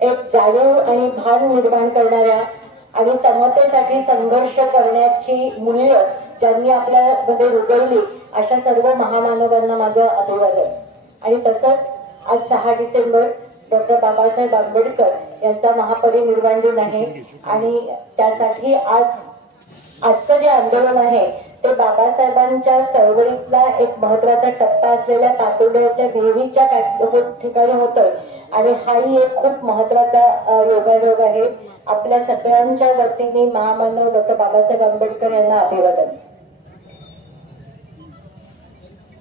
एक जाणीव आणि भान निर्माण करणाऱ्या आणि समतेसाठी संघर्ष करण्याची मूल्य ज्यांनी आपल्यामध्ये रुजवली अशा सर्व महामानवांना माझं अभिवादन। आणि तसंच आज 6 डिसेंबर डॉक्टर बाबासाहेब आंबेडकर यांचा महापरिनिर्वाण दिन आहे आणि त्यासाठी आजचं जे आंदोलन आहे ते बाबासाहेबांच्या चळवळीतला एक महत्त्वाचा टप्पा असलेल्या पातोड्याच्या देवीच्या ठिकाणी होतोय आणि हाही एक खूप महत्त्वाचा योगायोग आहे। आपल्या सगळ्यांच्या वतीने महामानव डॉक्टर बाबासाहेब आंबेडकर यांना अभिवादन।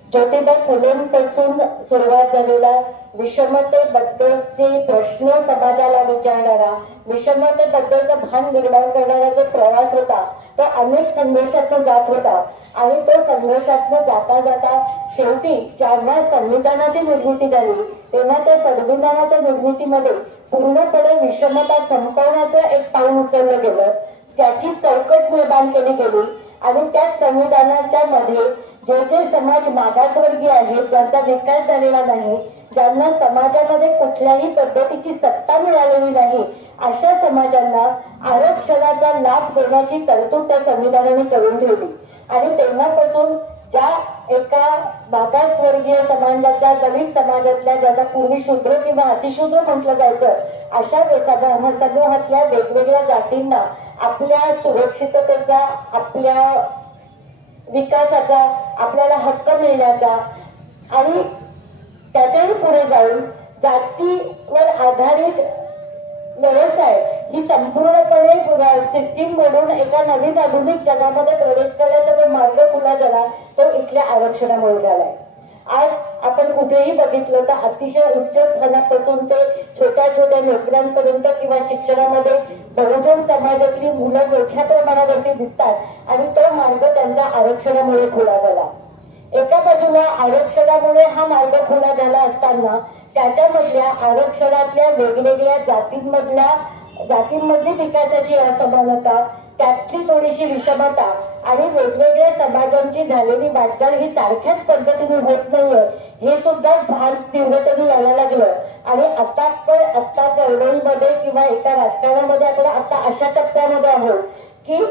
ज्योतिबा फुलेंपासून सुरुवात झालेला विषमतेबद्दलचे प्रश्न समाजाला विचारणारा, विषमतेबद्दलचं भान निर्माण करणारा जो प्रवास होता तो अनेक संघर्षातून जात होता आणि तो संघर्षातून जाता जाता शेवटी जेव्हा संविधानाची निर्मिती झाली तेव्हा त्या संविधानाच्या निर्मितीमध्ये पूर्णपणे विषमता संपवण्याचं एक पाऊल उचललं गेलं, त्याची चौकट निर्माण केली गेली आणि त्या संविधानाच्या मध्ये जे जे समाज मागासवर्गीय आहेत, ज्यांचा विकास झालेला नाही, ज्यांना समाजामध्ये कुठल्याही पद्धतीची सत्ता मिळालेली नाही, अशा समाजांना आरक्षणाचा लाभ देण्याची तरतूद त्या संविधानाने करून ठेवली। आणि तेव्हापासून ज्या एका मागासवर्गीय समाजाच्या, दलित समाजातल्या, ज्यांना पूर्वी शूद्र किंवा अतिशूद्र म्हटलं जायचं, अशा समूहातल्या वेगवेगळ्या जातींना आपल्या सुरक्षिततेचा, आपल्या विकासाचा, आपल्याला हक्क मिळण्याचा आणि त्याच्याही पुढे जाऊन जातीवर आधारित व्यवसाय ही संपूर्णपणे सिस्टीम मोडून एका नवीन आधुनिक जगामध्ये प्रवेश करण्याचा जो मार्ग खुला झाला तो इथल्या आरक्षणामुळे झालाय। आज आपण कुठेही बघितलं तर अतिशय उच्च स्थानापासून ते छोट्या छोट्या नोकऱ्यांपर्यंत किंवा शिक्षणामध्ये बहुजन समाजातली मुलं मोठ्या प्रमाणावरती दिसतात आणि तो मार्ग त्यांच्या आरक्षणामुळे खुला झाला। एका बाजूला आरक्षणामुळे हा मार्ग खुला झाला असताना त्याच्यामधल्या आरक्षणातल्या वेगवेगळ्या जातींमधली विकासाची असमानता, त्यातली थोडीशी विषमता आणि वेगवेगळ्या समाजांची झालेली वाटचाल ही सारख्याच पद्धतीने होत नाहीये हे सुद्धा भान तीव्रतेने यायला लागलं। आणि आता चळवळीमध्ये किंवा एका राजकारणामध्ये आपण आता अशा टप्प्यामध्ये आहोत की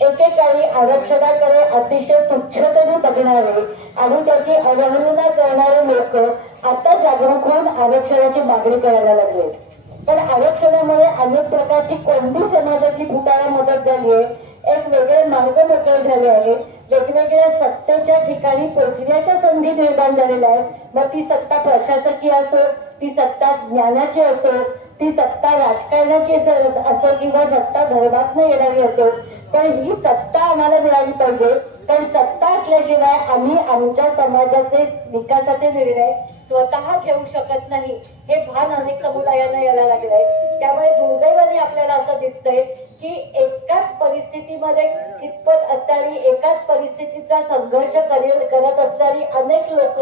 एकेकाळी आरक्षणाकडे अतिशय तुच्छतेने बघणारे आणि त्याची अवहेलना करणारे लोक आता जागरूक होऊन आरक्षणाची मागणी करायला लागले। पण आरक्षणामुळे अनेक प्रकारची कोणती समाजाची फुटाळा मदत झाली आहे, एक वेगळे मार्ग मोकळे झाले आहेत, वेगवेगळ्या सत्तेच्या ठिकाणी पोहोचण्याच्या संधी निर्माण झालेल्या आहेत। मग ती सत्ता प्रशासकीय असो, ती सत्ता ज्ञानाची असो, ती सत्ता राजकारणाची असो किंवा सत्ता धर्मातून येणारी असो, पण ही सत्ता आम्हाला मिळाली पाहिजे। पण सत्ता असल्याशिवाय आम्ही आमच्या समाजाचे विकासाचे निर्णय स्वतः घेऊ शकत नाही हे भान अनेक समुदायांना यायला लागलंय। त्यामुळे दुर्दैवाने आपल्याला असं दिसतंय की एकाच परिस्थितीमध्ये कितपत असणारी, एकाच परिस्थितीचा संघर्ष करत असणारी अनेक लोक,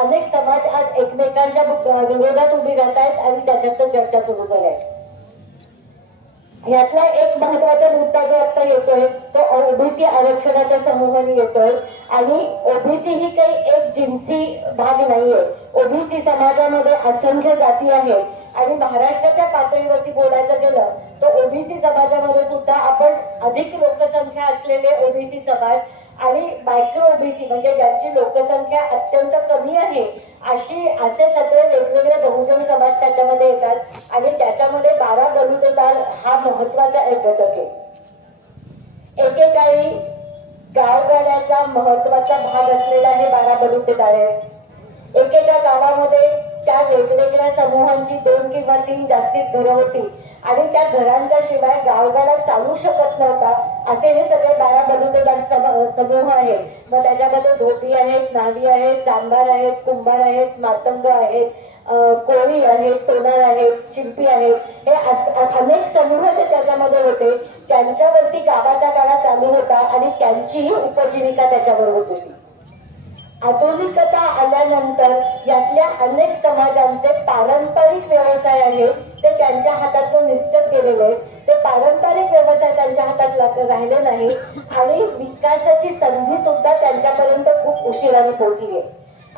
अनेक समाज आज एकमेकांच्या विरोधात उभी राहत आहेत आणि त्याच्यात चर्चा सुरू झाली आहे। यातला एक महत्वाचा मुद्दा जो आता येतोय तो ओबीसी आरक्षणाच्या समूहाने येतोय आणि ओबीसी ही काही एक जिन्सी भाग नाहीये। ओबीसी समाजामध्ये असंख्य जाती आहेत आणि महाराष्ट्राच्या पातळीवरती बोलायचं गेलं तर ओबीसी समाजामध्ये सुद्धा आपण अधिक लोकसंख्या असलेले ओबीसी समाज आणि मायक्रो ओबीसी म्हणजे ज्यांची लोकसंख्या अत्यंत कमी आहे असे सगळे वेगवेगळे बहुजन समाज त्याच्यामध्ये येतात आणि त्याच्यामध्ये 12 बलुतेदार हा महत्वाचा एक घटक आहे। एकेकाळी गावगाड्याचा महत्वाचा भाग असलेला हे 12 बलुतेदार आहेत। एकेका गावामध्ये त्या वेगवेगळ्या समूहांची 2 किंवा 3 जास्तीत घरं होती आणि त्या घरांच्या शिवाय गावगाडा चालू शकत नव्हता असे हे सगळे 12 बलुतेदार समूह आहेत। मग त्याच्यामध्ये धोबी आहेत, न्हावी आहेत, चांभार आहेत, कुंभार आहेत, मातंग आहेत, कोळी आहेत, सोनार आहेत, शिंपी आहेत, हे अनेक समूह जे त्याच्यामध्ये होते त्यांच्यावरती गावाचा गाडा चालू होता आणि त्यांचीही उपजीविका त्याच्यावर होत होती। आधुनिकता आल्यानंतर यातल्या अनेक समाजांचे पारंपरिक व्यवसाय आहेत ते त्यांच्या हातातून निष्ठत गेलेले आहेत। ते पारंपरिक व्यवसाय त्यांच्या हातात राहिले नाही आणि विकासाची संधी सुद्धा त्यांच्यापर्यंत खूप उशिराने पोहोचली आहे।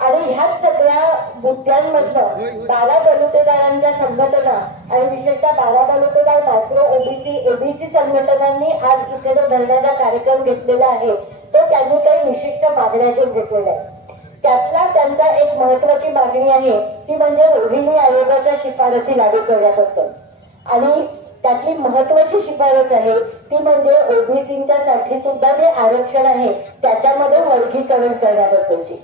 आणि ह्याच सगळ्या मुद्द्यांमधनं 12 बलुतेदारांच्या संघटना आणि विशेषतः 12 बलुतेदार मायक्रो ओबीसी एबीसी संघटनांनी आज इथे जो धरण्याचा कार्यक्रम घेतलेला आहे तो त्यांनी काही विशिष्ट मागण्या घेऊन घेतलेल्या आहे. त्यातला त्यांचा एक महत्वाची मागणी आहे ती म्हणजे रोहिणी आयोगाच्या शिफारसी लागू करण्याबद्दल. आणि त्यातली महत्वाची शिफारस आहे ती म्हणजे ओबीसींच्या साठी सुद्धा जे आरक्षण आहे त्याच्यामध्ये वर्गीकरण करण्याबद्दलची.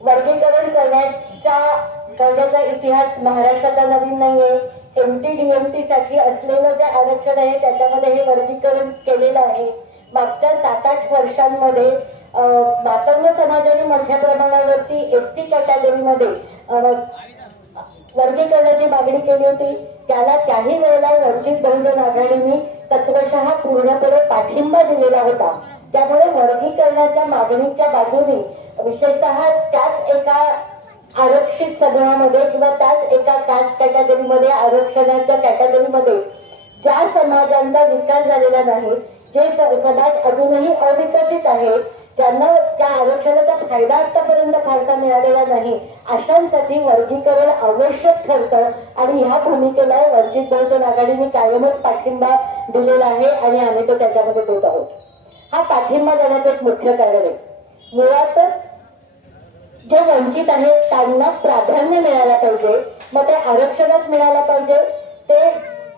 वर्गीकरण करण्याचा इतिहास महाराष्ट्राचा नवीन नाहीये. MT-DMT साठी असलेलं जे आरक्षण आहे त्याच्यामध्ये हे वर्गीकरण केलेलं आहे. मागच्या 7-8 वर्षांमध्ये मातंग समाजाने मोठ्या प्रमाणावरती SC कॅटेगरीमध्ये वर्गीकरणाची मागणी केली होती. त्याला काही वेळेला वंचित बहुजन आघाडीने तत्वशः पूर्णपणे पाठिंबा दिलेला होता. त्यामुळे वर्गीकरणाच्या मागणीच्या बाजूने विशेषतः त्याच एका आरक्षित समूहामध्ये किंवा त्याच एका कास्ट कॅटेगरीमध्ये आरक्षणाच्या कॅटेगरीमध्ये ज्या समाजांचा विकास झालेला नाही, जे समाज अजूनही अविकसित आहे, ज्यांना त्या आरक्षणाचा फायदा आतापर्यंत फारसा मिळालेला नाही, अशांसाठी वर्गीकरण आवश्यक ठरतं. आणि ह्या भूमिकेला वंचित बहुजन आघाडीने कायमच पाठिंबा दिलेला आहे आणि आम्ही तो त्याच्यामध्ये देत आहोत. हा पाठिंबा देण्याचं एक मुख्य कारण आहे. मुळातच जे वंचित आहेत त्यांना प्राधान्य मिळायला पाहिजे. मग ते आरक्षणात मिळायला पाहिजे, ते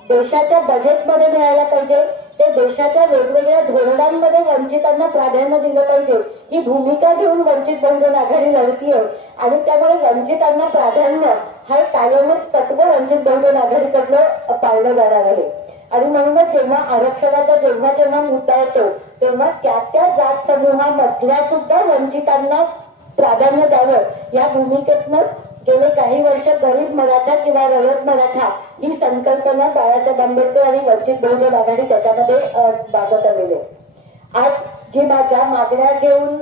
देशाच्या बजेटमध्ये मिळायला पाहिजे, ते देशाच्या वेगवेगळ्या धोरणांमध्ये वंचितांना प्राधान्य दिलं पाहिजे. ही भूमिका घेऊन वंचित बहुजन आघाडी लढतीये आणि त्यामुळे वंचितांना प्राधान्य हा कायमच तत्व वंचित बहुजन आघाडीकडनं पाळलं जाणार आहे. आणि म्हणूनच जेव्हा आरक्षणाचा जेव्हा मुद्दा येतो तेव्हा त्या जात समूहामधल्या सुद्धा वंचितांना प्राधान्य द्यावं या भूमिकेतनं गेले काही वर्ष गरीब मराठा किंवा रयत मराठा ही संकल्पना बाळासाहेब आंबेडकर आणि वंचित बहुजन आघाडी त्याच्यामध्ये बाबत आलेले. आज जी ज्या मागण्या घेऊन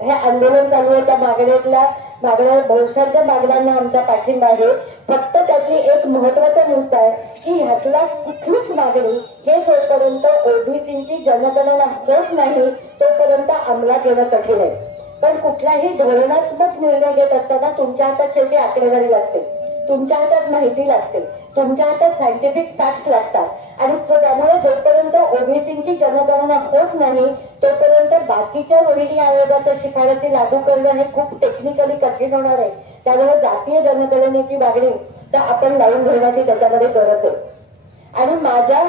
हे आंदोलन चालू आहे त्या मागण्या बहुसंख्य मागण्यांना आमचा पाठिंबा आहे. फक्त त्यातली एक महत्वाचा मुद्दा आहे की ह्यातला कुठलीच मागणी हे जोपर्यंत ओबीसींची जनगणना होत नाही तोपर्यंत अंमलात येणं कठीण आहे. पण कुठलाही धोरणात्मक निर्णय घेत असताना तुमच्या हातात शेवटी आकडेवारी लागते, तुमच्या हातात माहिती लागते, तुमच्या हातात सायंटिफिक फॅक्ट्स लागतात. आणि त्यामुळे जोपर्यंत ओबीसींची जनगणना होत नाही तोपर्यंत बाकीच्या रोहिणी आयोगाच्या शिफारसी लागू करणं हे खूप टेक्निकली कठीण होणार आहे. त्यामुळे जातीय जनगणनेची मागणी तर आपण लावून धरण्याची त्याच्यामध्ये गरज आहे. आणि माझ्या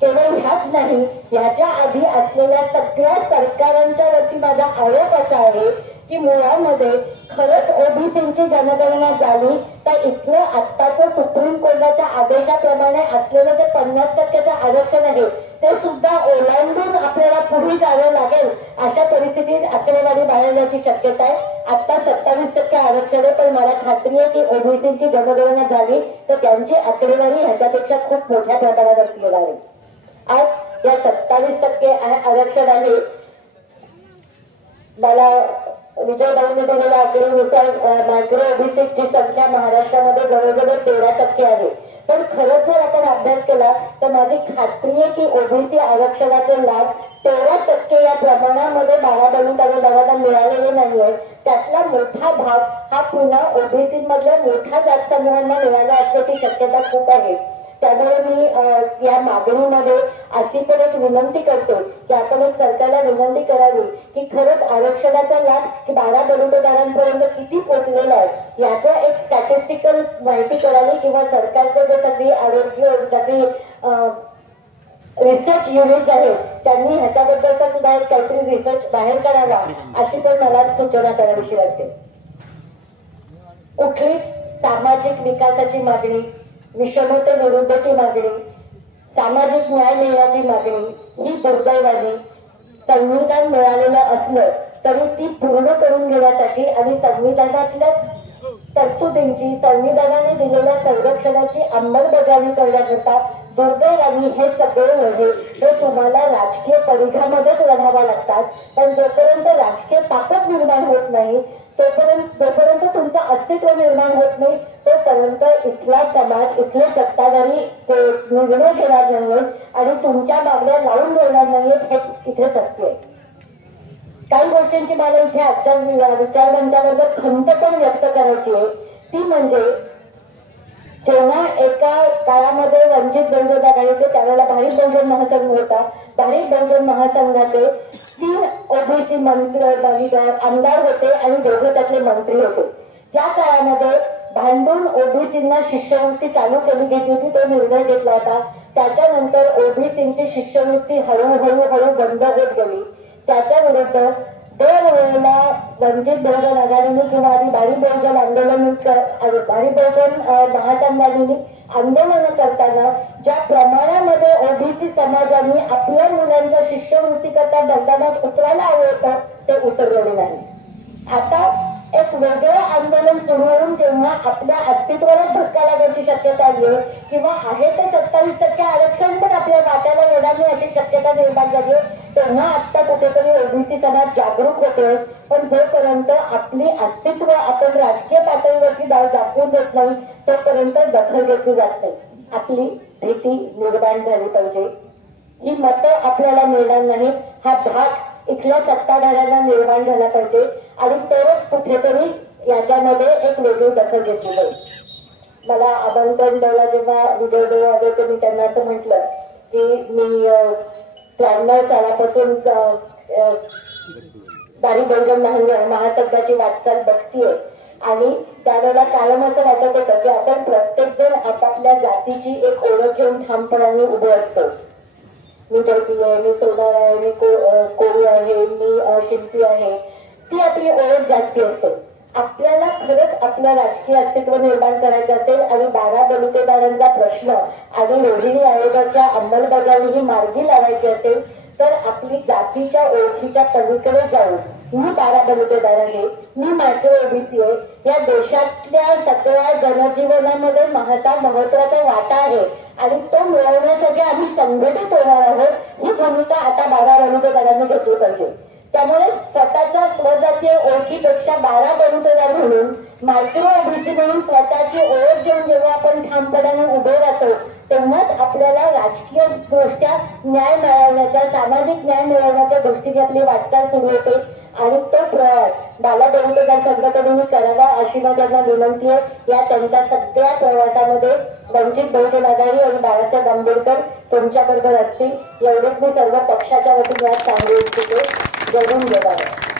केवळ ह्याच नाही, ह्याच्या आधी असलेल्या सगळ्या सरकारांच्या वरती माझा आरोप असा आहे की मुळामध्ये खरंच ओबीसींची जनगणना झाली तर इथलं आत्ताचं सुप्रीम कोर्टाच्या आदेशाप्रमाणे असलेलं जे 50% आरक्षण आहे ते सुद्धा ओलांडून आपल्याला पुढे जावं लागेल. अशा परिस्थितीत आकडेवारी बाहेर येण्याची शक्यता आहे. आता 27% आरक्षण आहे, पण मला खात्री आहे की ओबीसींची जनगणना झाली तर त्यांची आकडेवारी ह्याच्यापेक्षा खूप मोठ्या प्रमाणावरती येणार आहे. आज या 27% आरक्षण आहे. मला विजयबाईंनी दिलेल्या आकडेनुसार मायक्रो ओबीसीची संख्या महाराष्ट्रामध्ये जवळजवळ 13% आहे. पण खरंच जर आपण अभ्यास केला तर माझी खात्री आहे की ओबीसी आरक्षणाचे लाभ 13% या प्रमाणामध्ये 12 बलुतेदारांना मिळालेले नाहीये. त्यातला मोठा भाग हा पुन्हा ओबीसी मधल्या मोठ्या जात समूहांना मिळाला असल्याची शक्यता खूप आहे. त्यामुळे मी या मागणीमध्ये अशी पण एक विनंती करतो की आपण एक सरकारला विनंती करावी की खरंच आरक्षणाचा लाभ 12 बलुतेदारांपर्यंत किती पोहोचलेला आहे याचं एक स्टॅटिस्टिकल माहिती करावी किंवा सरकारचं जे सगळी आरोग्य सगळी रिसर्च युनिट्स आहेत त्यांनी ह्याच्याबद्दलचा सुद्धा एक काहीतरी रिसर्च बाहेर काढावा अशी पण मला सूचना करावीशी वाटते. कुठलीच सामाजिक विकासाची मागणी, विषमते विरुद्धची मागणी, सामाजिक न्याय मिळण्याची मागणी ही दुर्दैवाने संविधान मिळालेलं असलं तरी ती पूर्ण करून घेण्यासाठी आणि संविधानातल्या तरतुदींची संविधानाने दिलेल्या संरक्षणाची अंमलबजावणी करण्याकरता दुर्दैवाने हे सगळे लढे हे तुम्हाला राजकीय परिघामध्येच लढावा लागतात. पण जोपर्यंत राजकीय ताकद निर्माण होत नाही जोपर्यंत तुमचं अस्तित्व निर्माण होत नाही तोपर्यंत इथला समाज इथले सत्ताधारी निर्णय घेणार नाहीत आणि तुमच्या मागण्या लावून धरणार नाहीत हे इथे सत्य आहे. काही गोष्टींची मला इथे आजच्या विचारमंचावर खंत पण व्यक्त करायची आहे, ती म्हणजे जेव्हा एका काळामध्ये वंचित बहुजन आघाडीचे त्यावेळेला भारिप बहुजन महासंघ होता, भारिप बहुजन महासंघाचे 3 ओबीसी मंत्री आमदार होते आणि 2 त्यातले मंत्री होते. त्या काळामध्ये भांडून ओबीसींना शिष्यवृत्ती चालू केली गेली होती, तो निर्णय घेतला होता. त्याच्यानंतर ओबीसींची शिष्यवृत्ती हळूहळू बंद होत गेली. त्याच्या विरुद्ध दरवेळेला वंचित बहुजन आघाडीने किंवा आधी भारिप बहुजन भारिप बहुजन महासंघाने आंदोलन करताना ज्या प्रमाणामध्ये ओबीसी समाजाने आपल्या मुलांच्या शिष्यवृत्ती करता मैदानात उतरायला हवं होतं ते उतरलेले नाही. आता एक वेगळं आंदोलन सुरू होऊन जेव्हा आपल्या अस्तित्वाला धक्का लागण्याची शक्यता आहे किंवा आहे ते 27% आरक्षण पण आपल्या वाट्याला येणार नाही अशी शक्यता निर्माण झाली, तेव्हा आता कुठेतरी ओबीसी समाज जागरूक होतोय. पण जोपर्यंत आपली अस्तित्व आपण राजकीय पातळीवरती दाखवून देत नाही तोपर्यंत दखल घेतली जात नाही. आपली भीती निर्माण झाली पाहिजे, ही मतं आपल्याला मिळणार नाही, हा धाक इथल्या सत्ताधाऱ्यांना निर्माण झाला पाहिजे आणि तरच कुठेतरी याच्यामध्ये एक वेगळी दखल घेतली जाईल. मला आमंत्रण द्यायला जेव्हा विजय देव आले तर मी त्यांना असं म्हटलं की मी 93 सालापासून भारिप बहुजन महासंघाची वाटचाल बघतीये आणि त्यावेळेला कायम असं वाटत होतं की आपण प्रत्येक जण आपापल्या जातीची एक ओळख घेऊन ठामपणाने उभे असतो. मी दर्दी आहे, मी सोनार आहे, मी कोळी आहे, मी शिल्पी आहे, ती आपली ओळख जास्ती असते. आपल्याला खरंच आपलं राजकीय अस्तित्व निर्माण करायचं असेल आणि 12 बलुतेदारांचा प्रश्न आणि रोहिणी आयोगाच्या अंमलबजावणी ही मार्गी लावायची असेल तर आपली जातीच्या ओळखीच्या पलीकडे जाऊन मी 12 बलुतेदार आहे, मी मायक्रो ओबीसी आहे, या देशातल्या सगळ्या जनजीवनामध्ये माझा महत्वाचा वाटा आहे आणि तो मिळवण्यासाठी आम्ही संघटित होणार आहोत ही भूमिका आता 12 बलुतेदारांनी घेतली पाहिजे. त्यामुळे स्वतःच्या स्वजातीय ओळखीपेक्षा 12 बलुतेदार म्हणून मायक्रो ओबीसी म्हणून स्वतःची ओळख घेऊन जेव्हा आपण ठामपणाने उभे राहतो तेव्हाच आपल्याला राजकीय दृष्ट्या न्याय मिळवण्याच्या, सामाजिक न्याय मिळवण्याच्या दृष्टीने आपली वाटचाल सुरू होते आणि तो प्रवास 12 बलुतेदार संघटनेने करावा अशी माझ्यांना विनंती आहे. या त्यांच्या सगळ्या प्रवासामध्ये वंचित बहुजन आघाडी आणि बाळासाहेब आंबेडकर तुमच्याबरोबर असतील एवढेच मी सर्व पक्षाच्या वतीने आज सांगू इच्छिते. जय हिंद, जय भारत.